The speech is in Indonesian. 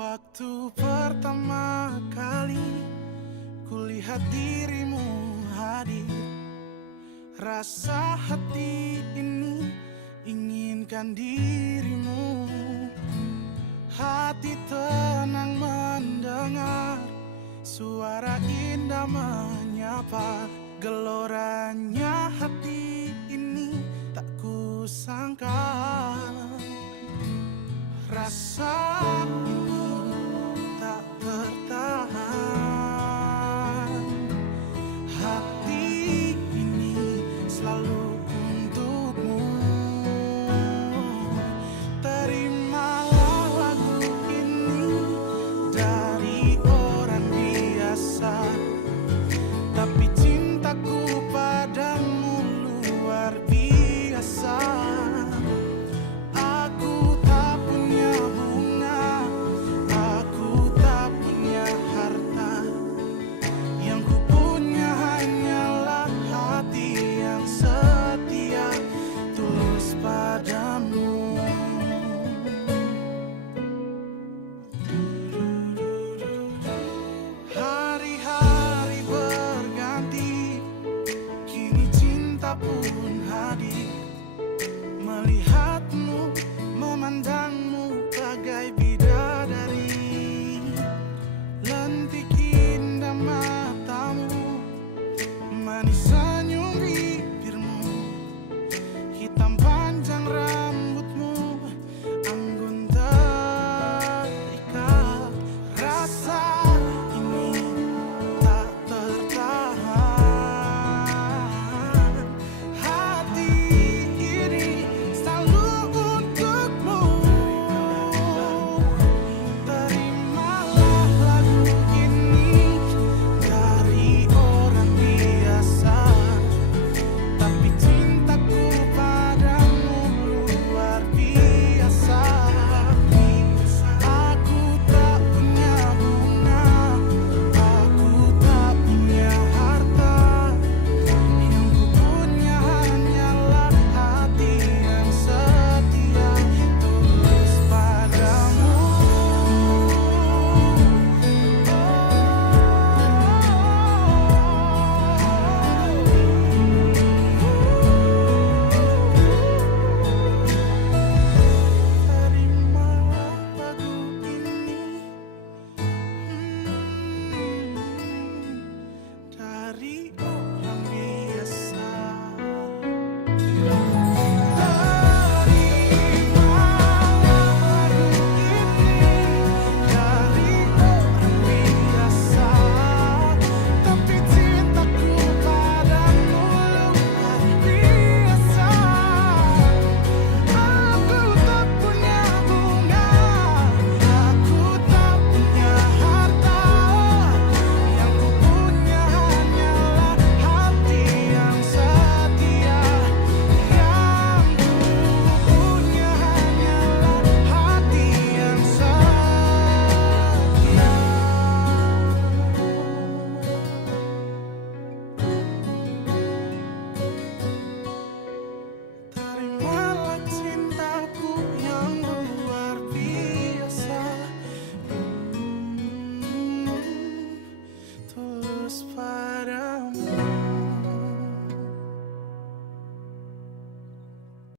Waktu pertama kali kulihat dirimu hadir, rasa hati ini inginkan dirimu. Hati tenang mendengar suara indah menyapa. Geloranya hati ini tak kusangka. Rasa ini tak tertahan. Hati ini selalu untukmu. Terimalah lagu ini dari orang biasa, tapi cintaku padamu luar biasa. Hari-hari berganti, kini cinta pun hadir. Melihatmu, memandangmu bagai bidadari. Lentik indah matamu, manis senyum bibirmu, hitam panjang rambutmu, anggun terikat. Rasa ini tak tertahan. Hati ini selalu untukmu. Terimalah lagu ini dari orang biasa, tapi cintaku padamu luar biasa. Aku tak punya bunga, aku tak punya harta. Yang ku punya hanyalah hati yang setia, tulus padamu. Terimalah lagu ini dari orang biasa. Terimalah lagu ini dari orang biasa, tapi cintaku padamu luar biasa. Aku tak punya bunga, aku tak punya harta. Yang ku punya hanyalah hati yang setia. Yang ku punya hanyalah hati yang setia. Terimalah cintaku yang luar biasa, tulus padamu.